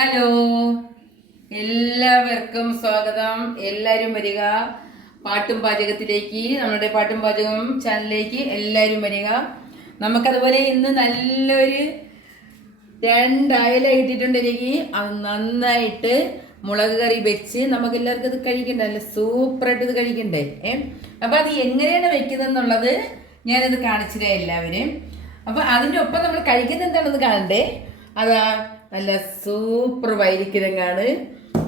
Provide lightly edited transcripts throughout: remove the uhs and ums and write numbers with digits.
Hello, എല്ലാവർക്കും സ്വാഗതം. എല്ലാവരും വരിക പാട്ടും പാചകത്തിലേക്ക്, നമ്മുടെ പാട്ടും പാചകം ചാനലിലേക്ക് എല്ലാവരും വരിക. നമുക്കതുപോലെ ഇന്ന് നല്ലൊരു 2 അയല ഇട്ടിട്ടുണ്ട്. എനിക്ക് അത് നന്നായിട്ട് മുളക് കറി വെച്ച് നമുക്ക് എല്ലാവർക്കും ഇത് കഴിക്കണ്ടേ, നല്ല സൂപ്പറായിട്ട് ഇത് കഴിക്കണ്ടേ. അപ്പം അത് എങ്ങനെയാണ് വെക്കുന്നതെന്നുള്ളത് ഞാനത് കാണിച്ചില്ല എല്ലാവരും. അപ്പം അതിൻ്റെ ഒപ്പം നമ്മൾ കഴിക്കുന്നത് എന്താണെന്ന് കാണണ്ടേ. അതാ നല്ല സൂപ്പർ വൈരിക്കിഴങ്ങാണ്.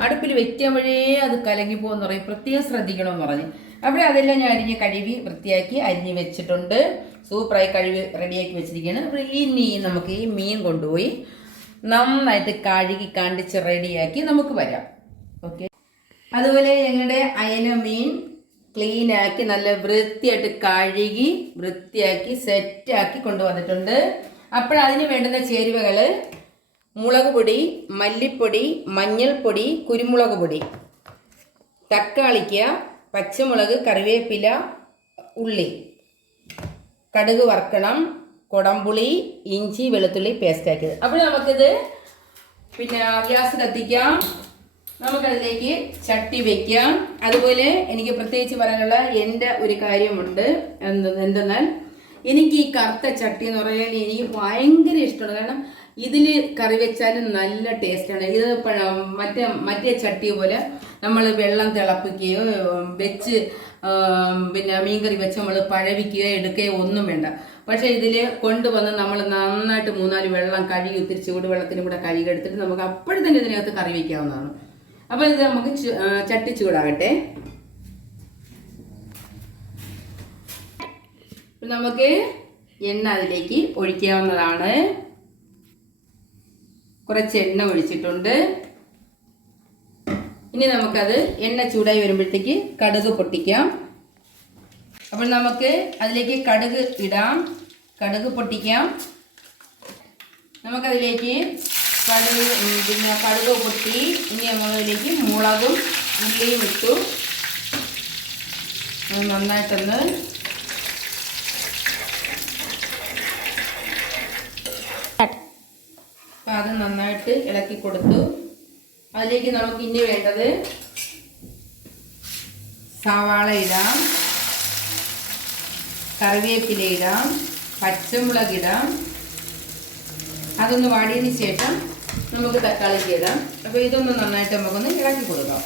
അടുപ്പിൽ വെക്കാൻ വഴിയേ അത് കലങ്ങി പോകുമെന്ന് പറയും, പ്രത്യേകം ശ്രദ്ധിക്കണമെന്ന് പറഞ്ഞ്. അപ്പോൾ അതെല്ലാം ഞാൻ അരിഞ്ഞ് കഴുകി വൃത്തിയാക്കി അരിഞ്ഞ് വെച്ചിട്ടുണ്ട്. സൂപ്പറായി കഴുകി റെഡിയാക്കി വെച്ചിരിക്കുകയാണ്. അപ്പോൾ ഇനി നമുക്ക് ഈ മീൻ കൊണ്ടുപോയി നന്നായിട്ട് കഴുകി കണ്ടിച്ച് റെഡിയാക്കി നമുക്ക് വരാം. ഓക്കെ. അതുപോലെ ഞങ്ങളുടെ അയല മീൻ ക്ലീനാക്കി നല്ല വൃത്തിയായിട്ട് കഴുകി വൃത്തിയാക്കി സെറ്റാക്കി കൊണ്ടുവന്നിട്ടുണ്ട്. അപ്പോഴതിന് വേണ്ടുന്ന ചേരുവകൾ: മുളക് പൊടി, മല്ലിപ്പൊടി, മഞ്ഞൾപ്പൊടി, കുരുമുളക് പൊടി, തക്കാളിക്ക, പച്ചമുളക്, കറിവേപ്പില, ഉള്ളി, കടുക് വറുക്കണം, കൊടംപുളി, ഇഞ്ചി, വെളുത്തുള്ളി പേസ്റ്റ് ആക്കിയത്. അപ്പോൾ നമുക്കിത് ഗ്യാസ് കത്തിക്കാം. നമുക്കതിലേക്ക് ചട്ടി വയ്ക്കാം. അതുപോലെ എനിക്ക് പ്രത്യേകിച്ച് പറയാനുള്ള എൻ്റെ ഒരു കാര്യമുണ്ട്. എന്തെന്നാൽ എനിക്ക് ഈ കറുത്ത ചട്ടി എന്ന് പറഞ്ഞാൽ എനിക്ക് ഭയങ്കര ഇഷ്ടമാണ്. കാരണം ഇതിൽ കറി വെച്ചാലും നല്ല ടേസ്റ്റാണ്. ഇത് മറ്റേ ചട്ടി പോലെ നമ്മൾ വെള്ളം തിളപ്പിക്കുകയോ വെച്ച് മീൻകറി വെച്ച് നമ്മൾ പഴവിക്കുകയോ എടുക്കുകയോ ഒന്നും വേണ്ട. പക്ഷേ ഇതിൽ കൊണ്ടുവന്ന് നമ്മൾ നന്നായിട്ട് 3-4 വെള്ളം കഴുകി ഒത്തിരി ചൂടുവെള്ളത്തിനും കൂടെ കഴുകി എടുത്തിട്ട് നമുക്ക് അപ്പോഴും തന്നെ ഇതിനകത്ത് കറി വയ്ക്കാവുന്നതാണ്. അപ്പോൾ ഇത് നമുക്ക് ചട്ടി ചൂടാകട്ടെ. നമുക്ക് എണ്ണ അതിലേക്ക് ഒഴിക്കാവുന്നതാണ്. കുറച്ച് എണ്ണ ഒഴിച്ചിട്ടുണ്ട്. ഇനി നമുക്കത് എണ്ണ ചൂടായി വരുമ്പോഴത്തേക്ക് കടുക് പൊട്ടിക്കാം. അപ്പോൾ നമുക്ക് അതിലേക്ക് കടുക് ഇടാം. കടുക് പൊട്ടിക്കാം. നമുക്കതിലേക്ക് കടുക് പൊട്ടി. ഇനി നമ്മളതിലേക്ക് മുളകും ഉള്ളിയും ഇട്ടു. നന്നായിട്ടൊന്ന് അത് നന്നായിട്ട് ഇളക്കി കൊടുത്തു. അതിലേക്ക് നമുക്ക് ഇനി വേണ്ടത് സവാള ഇടാം, കറിവേപ്പില ഇടാം, പച്ചമുളക് ഇടാം. അതൊന്ന് വാടിയതിന് ശേഷം നമുക്ക് തക്കാളിക്ക് ഇടാം. അപ്പോൾ ഇതൊന്ന് നന്നായിട്ട് നമുക്കൊന്ന് ഇളക്കി കൊടുക്കാം.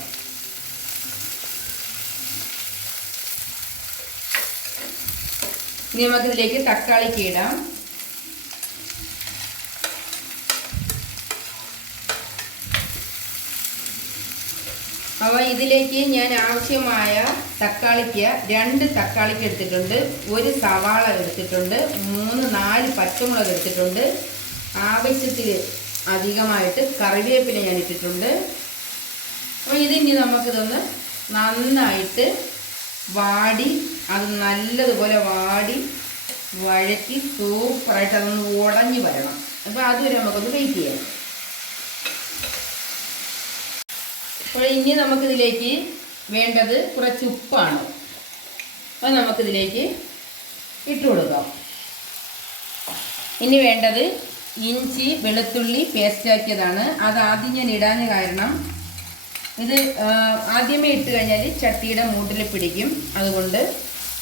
ഇനി നമുക്കിതിലേക്ക് തക്കാളിക്ക് ഇടാം. അപ്പോൾ ഇതിലേക്ക് ഞാൻ ആവശ്യമായ തക്കാളിക്ക് 2 തക്കാളിക്ക് എടുത്തിട്ടുണ്ട്, 1 സവാള എടുത്തിട്ടുണ്ട്, 3-4 പച്ചമുളക് എടുത്തിട്ടുണ്ട്, ആവശ്യത്തിൽ അധികമായിട്ട് കറിവേപ്പില ഞാൻ ഇട്ടിട്ടുണ്ട്. അപ്പോൾ ഇതിനി നമുക്കിതൊന്ന് നന്നായിട്ട് വാടി അത് നല്ലതുപോലെ വാടി വഴറ്റി സൂപ്പറായിട്ട് അതൊന്ന് ഉടഞ്ഞു വരണം. അപ്പോൾ അതുവരെ നമുക്കൊന്ന് വെയിറ്റ് ചെയ്യാം. അപ്പോൾ ഇനി നമുക്കിതിലേക്ക് വേണ്ടത് കുറച്ച് ഉപ്പാണ്. അത് നമുക്കിതിലേക്ക് ഇട്ട് കൊടുക്കാം. ഇനി വേണ്ടത് ഇഞ്ചി വെളുത്തുള്ളി പേസ്റ്റാക്കിയതാണ്. അത് ആദ്യം ഞാൻ ഇടാൻ കാരണം ഇത് ആദ്യമേ ഇട്ട് കഴിഞ്ഞാൽ ചട്ടിയുടെ മൂട്ടിൽ പിടിക്കും. അതുകൊണ്ട്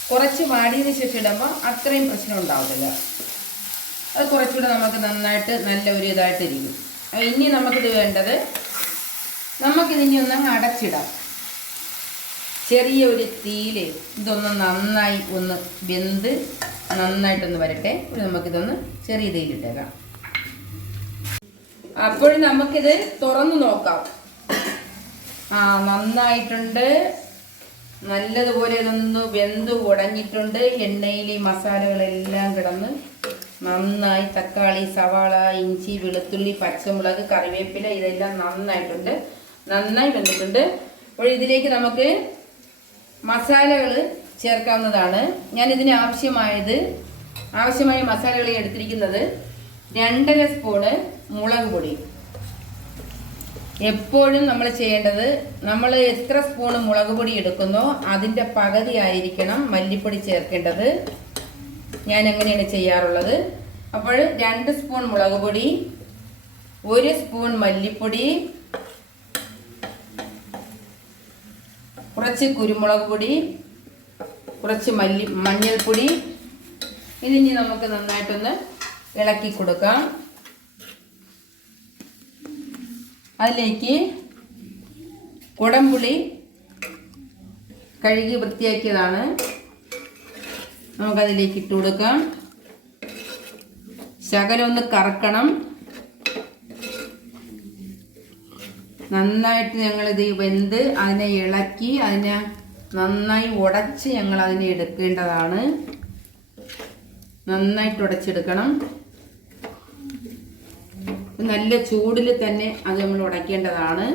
കുറച്ച് വാടിയതിന് ശേഷം ഇടുമ്പോൾ അത്രയും പ്രശ്നം ഉണ്ടാവില്ല. അത് കുറച്ചുകൂടെ നമുക്ക് നന്നായിട്ട് നല്ല ഒരു ഇതായിട്ടിരിക്കും. ഇനി നമുക്കിത് വേണ്ടത്, നമുക്കിതിനി ഒന്ന് അടച്ചിടാം. ചെറിയ ഒരു തീയിൽ ഇതൊന്ന് നന്നായി ഒന്ന് വെന്ത് നന്നായിട്ടൊന്ന് വരട്ടെ. നമുക്കിതൊന്ന് ചെറിയ തീയിലിട്ടേക്കാം. അപ്പോൾ നമുക്കിത് തുറന്നു നോക്കാം. നന്നായിട്ടുണ്ട്. നല്ലതുപോലെ ഇതൊന്ന് വെന്ത് ഉടഞ്ഞിട്ടുണ്ട്. എണ്ണയിൽ ഈ മസാലകളെല്ലാം കിടന്ന് നന്നായി തക്കാളി, സവാള, ഇഞ്ചി, വെളുത്തുള്ളി, പച്ചമുളക്, കറിവേപ്പില ഇതെല്ലാം നന്നായിട്ടുണ്ട്, നന്നായി വെന്തിട്ടുണ്ട്. അപ്പോൾ ഇതിലേക്ക് നമുക്ക് മസാലകൾ ചേർക്കാവുന്നതാണ്. ഞാൻ ഇതിന് ആവശ്യമായ മസാലകൾ എടുത്തിരിക്കുന്നത് 2.5 സ്പൂണ് മുളക് പൊടി. എപ്പോഴും നമ്മൾ ചെയ്യേണ്ടത്, നമ്മൾ എത്ര സ്പൂണ് മുളക് പൊടി എടുക്കുന്നോ അതിൻ്റെ പകുതി ആയിരിക്കണം മല്ലിപ്പൊടി ചേർക്കേണ്ടത്. ഞാൻ എങ്ങനെയാണ് ചെയ്യാറുള്ളത്. അപ്പോൾ 2 സ്പൂൺ മുളക് പൊടി, 1 സ്പൂൺ മല്ലിപ്പൊടി, കുറച്ച് കുരുമുളക് പൊടി, കുറച്ച് മഞ്ഞൾപ്പൊടി. ഇതിനി നമുക്ക് നന്നായിട്ടൊന്ന് ഇളക്കി കൊടുക്കാം. അതിലേക്ക് കുടംപുളി കഴുകി വൃത്തിയാക്കിയതാണ്, നമുക്കതിലേക്ക് ഇട്ട് കൊടുക്കാം. ശകലം ഒന്ന് കറക്കണം. നന്നായിട്ട് ഞങ്ങളിത് വെന്ത് അതിനെ ഇളക്കി അതിനെ നന്നായി ഉടച്ച് ഞങ്ങൾ അതിനെ എടുക്കേണ്ടതാണ്. നന്നായിട്ട് ഉടച്ചെടുക്കണം. നല്ല ചൂടിൽ തന്നെ അത് നമ്മൾ ഉടയ്ക്കേണ്ടതാണ്.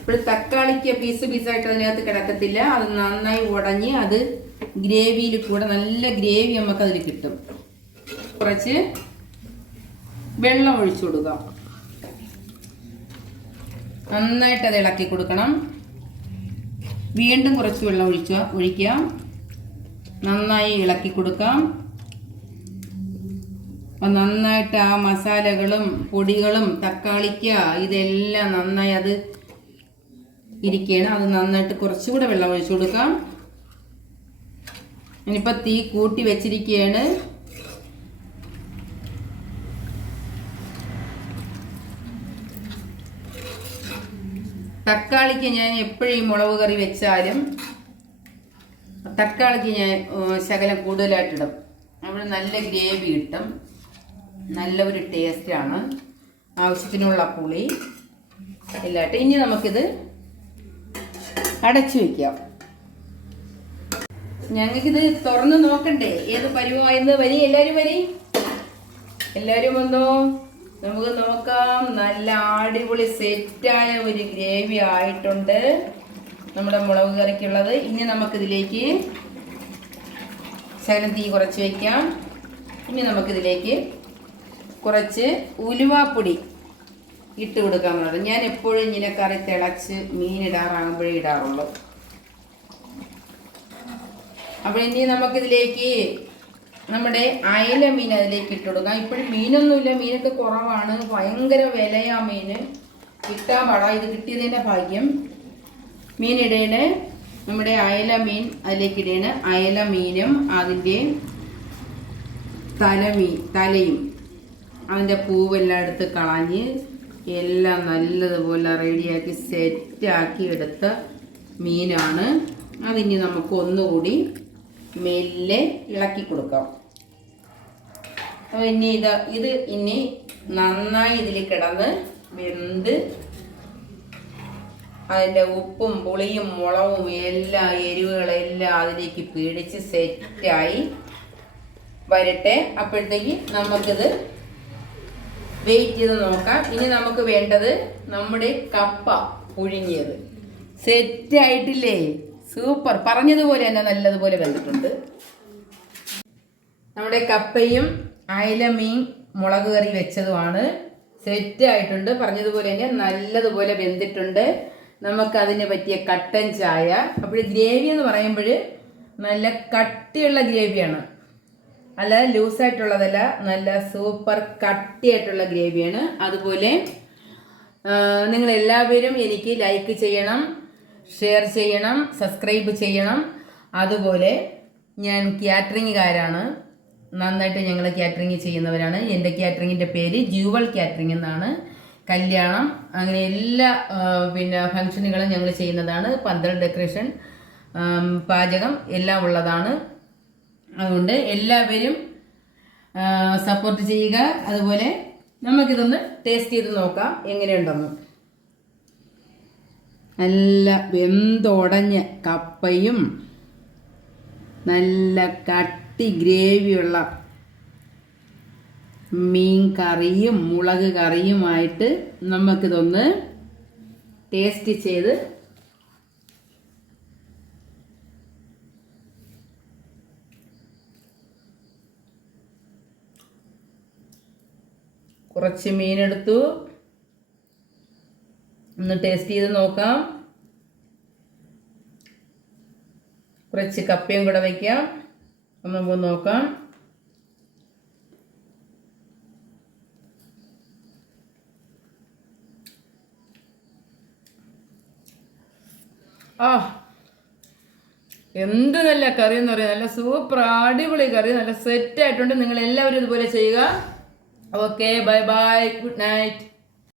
ഇപ്പോൾ തക്കാളിക്ക് പീസ് പീസായിട്ട് അതിനകത്ത് കിടക്കത്തില്ല. അത് നന്നായി ഉടഞ്ഞ് അത് ഗ്രേവിയിൽ കൂടെ നല്ല ഗ്രേവി നമുക്കതിൽ കിട്ടും. കുറച്ച് വെള്ളം ഒഴിച്ചു കൊടുക്കാം. നന്നായിട്ട് അത് ഇളക്കി കൊടുക്കണം. വീണ്ടും കുറച്ച് വെള്ളം ഒഴിക്കാം. നന്നായി ഇളക്കി കൊടുക്കാം. അപ്പം നന്നായിട്ട് ആ മസാലകളും പൊടികളും തക്കാളിക്ക ഇതെല്ലാം നന്നായി അത് ഇരിക്കുകയാണ്. അത് നന്നായിട്ട് കുറച്ചുകൂടെ വെള്ളം ഒഴിച്ചു കൊടുക്കാം. ഇനിയിപ്പോൾ തീ കൂട്ടി വെച്ചിരിക്കുകയാണ്. തക്കാളിക്ക് ഞാൻ എപ്പോഴും ഈ മുളക് കറി വെച്ചാലും തക്കാളിക്ക് ഞാൻ ശകലം കൂടുതലായിട്ടിടും. അവിടെ നല്ല ഗ്രേവി കിട്ടും, നല്ല ഒരു ടേസ്റ്റാണ്. ആവശ്യത്തിനുള്ള പുളി എല്ലായിട്ട്. ഇനി നമുക്കിത് അടച്ചു വയ്ക്കാം. ഞങ്ങൾക്കിത് തുറന്ന് നോക്കണ്ടേ ഏത് പരുവായെന്ന്. വരി എല്ലാവരും വന്നോ, നമുക്ക് നോക്കാം. നല്ല അടിപൊളി സെറ്റായ ഒരു ഗ്രേവി ആയിട്ടുണ്ട് നമ്മുടെ മുളക് കറിക്കുള്ളത്. ഇനി നമുക്കിതിലേക്ക് ശകലം തീ കുറച്ച് വയ്ക്കാം. ഇനി നമുക്കിതിലേക്ക് കുറച്ച് ഉലുവാപ്പൊടി ഇട്ട് കൊടുക്കാമെന്നുള്ളത്. ഞാൻ എപ്പോഴും ഇങ്ങനെ കറി തിളച്ച് മീനിടാറാകുമ്പോഴേ ഇടാറുള്ളൂ. അപ്പോൾ ഇനി നമുക്കിതിലേക്ക് നമ്മുടെ അയല മീൻ അതിലേക്ക് ഇട്ട് കൊടുക്കാം. ഇപ്പോഴും മീനൊന്നുമില്ല, മീനൊക്കെ കുറവാണ്, ഭയങ്കര വിലയാ മീന്. കിട്ടാൻ പാടാ. ഇത് കിട്ടിയതിൻ്റെ ഭാഗ്യം. മീനിടേണ് നമ്മുടെ അയല മീൻ അതിലേക്ക് ഇടേണ്. അയല മീനും അതിൻ്റെ തലയും അതിൻ്റെ പൂവെല്ലാം എടുത്ത് കളഞ്ഞ് എല്ലാം നല്ലതുപോലെ റെഡിയാക്കി സെറ്റാക്കി എടുത്ത മീനാണ്. അതിനി നമുക്ക് ഒന്നുകൂടി മെല്ലെ ഇളക്കി കൊടുക്കാം. അപ്പോൾ ഇനി ഇത് ഇനി നന്നായി ഇതിൽ കിടന്ന് വെന്ത് അതിൻ്റെ ഉപ്പും പുളിയും മുളകും എല്ലാ എരിവുകളെല്ലാം അതിലേക്ക് പിടിച്ച് സെറ്റായി വരട്ടെ. അപ്പോഴത്തേക്ക് നമുക്കിത് വെയിറ്റ് ചെയ്ത് നോക്കാം. ഇനി നമുക്ക് വേണ്ടത് നമ്മുടെ കപ്പ പുഴുങ്ങിയത്. സെറ്റായിട്ടില്ലേ? സൂപ്പർ. പറഞ്ഞതുപോലെ തന്നെ നല്ലതുപോലെ വെന്തിട്ടുണ്ട്. നമ്മുടെ കപ്പയും അയല മീൻ മുളക് കറി വെച്ചതുമാണ്. സെറ്റായിട്ടുണ്ട്. പറഞ്ഞതുപോലെ തന്നെ നല്ലതുപോലെ വെന്തിട്ടുണ്ട്. നമുക്കതിന് പറ്റിയ കട്ടൻ ചായ. അപ്പോൾ ഗ്രേവി എന്ന് പറയുമ്പോൾ നല്ല കട്ടിയുള്ള ഗ്രേവിയാണ്, അല്ല ലൂസായിട്ടുള്ളതല്ല, നല്ല സൂപ്പർ കട്ടിയായിട്ടുള്ള ഗ്രേവിയാണ്. അതുപോലെ നിങ്ങളെല്ലാവരും എനിക്ക് ലൈക്ക് ചെയ്യണം, ഷെയർ ചെയ്യണം, സബ്സ്ക്രൈബ് ചെയ്യണം. അതുപോലെ ഞാൻ കാറ്ററിംഗുകാരാണ്, നന്നായിട്ട് ഞങ്ങൾ കാറ്ററിംഗ് ചെയ്യുന്നവരാണ്. എൻ്റെ കാറ്ററിങ്ങിൻ്റെ പേര് ജൂവൽ കാറ്ററിംഗ് എന്നാണ്. കല്യാണം അങ്ങനെ എല്ലാ ഫംഗ്ഷനുകളും ഞങ്ങൾ ചെയ്യുന്നതാണ്. പന്തൽ ഡെക്കറേഷൻ, പാചകം എല്ലാം ഉള്ളതാണ്. അതുകൊണ്ട് എല്ലാവരും സപ്പോർട്ട് ചെയ്യുക. അതുപോലെ നമുക്കിതൊന്ന് ടേസ്റ്റ് ചെയ്ത് നോക്കാം എങ്ങനെയുണ്ടെന്ന്. നല്ല വെന്തുടഞ്ഞ കപ്പയും നല്ല കട്ടി ഗ്രേവിയുള്ള മീൻ കറിയും മുളക് കറിയുമായിട്ട് നമുക്കിതൊന്ന് ടേസ്റ്റ് ചെയ്ത് കുറച്ച് മീനെടുത്തു, ഒന്ന് ടേസ്റ്റ് ചെയ്ത് നോക്കാം. കുറച്ച് കപ്പയും കൂടെ വയ്ക്കാം, നമുക്ക് നോക്കാം. ആ എന്ത് നല്ല കറി എന്ന് പറയുന്നത്, നല്ല സൂപ്പർ അടിപൊളി കറി, നല്ല സെറ്റ് ആയിട്ടുണ്ട്. നിങ്ങൾ എല്ലാവരും ഇതുപോലെ ചെയ്യുക. Okay, bye bye, good night.